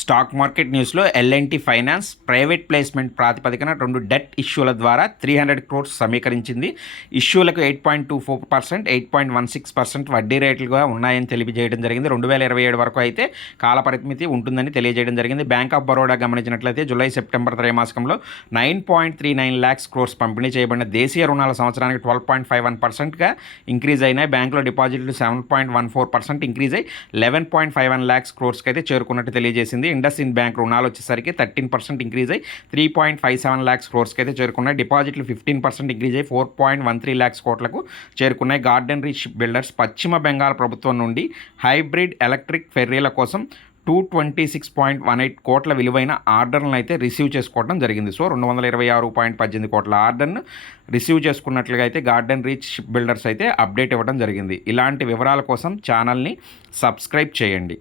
Stock market న్యూస్లో L&T finance private placement ప్రాతిపదికన 2 debt ఇష్యూల ద్వారా 300 క్రోర్స్ సమీకరించింది. ఇష్యూలకు 8.24%, 8.16% వడ్డీ రేట్లుగా ఉన్నాయని తెలియజేయడం జరిగింది. 2027 వరకు అయితే కాలపరిమితి ఉంటుందని తెలియజేయడం జరిగింది. బ్యాంక్ ఆఫ్ బరోడా గమనించినట్లయితే జూలై సెప్టెంబర్ త్రైమాసికంలో 9.39 lakhs క్రోర్స్ పంపిణీ చేయబడిన దేశీయ రుణాల సంవత్సరానికి 12.51%గా ఇంక్రీజ్ అయినాయి. బ్యాంకులో డిపాజిట్లు 7.14% ఇంక్రీజ్ అయ్యి 11.51 lakhs క్రోర్స్కి అయితే చేరుకున్నట్టు తెలియజేసింది. ఇండస్ ఇండ్ బ్యాంక్ రుణాలు వచ్చేసరికి 13% ఇంక్రీజ్ అయ్యి 3.57 lakhs క్రోర్స్కి అయితే చేరుకున్నాయి. డిపాజిట్లు 15% ఇంక్రీజ్ అయ్యి 4.13 lakhs కోట్లకు చేరుకున్నాయి. గార్డెన్ రీచ్ షిప్ బిల్డర్స్ పశ్చిమ బెంగాల్ ప్రభుత్వం నుండి హైబ్రిడ్ ఎలక్ట్రిక్ ఫెర్రీల కోసం 226.18 కోట్ల విలువైన ఆర్డర్లను అయితే రిసీవ్ చేసుకోవడం జరిగింది. సో 226.18 కోట్ల ఆర్డర్ను రిసీవ్ చేసుకున్నట్లుగా అయితే గార్డెన్ రీచ్ షిప్ బిల్డర్స్ అయితే అప్డేట్ ఇవ్వడం జరిగింది. ఇలాంటి వివరాల కోసం ఛానల్ని సబ్స్క్రైబ్ చేయండి.